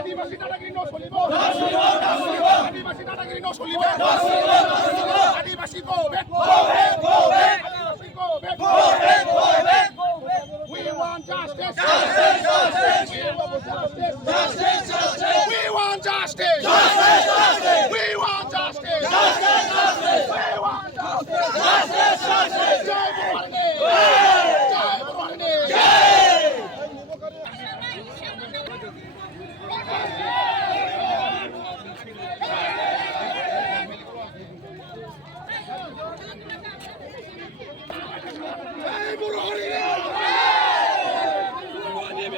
আদিবাসী দাদাগিরি নচলিব আদিবাসী দাদাগিরি নচলিব Adivasi go back Adivasi go back we want justice we want justice we want justice we want justice jai Bharani jai Bharani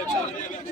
Action!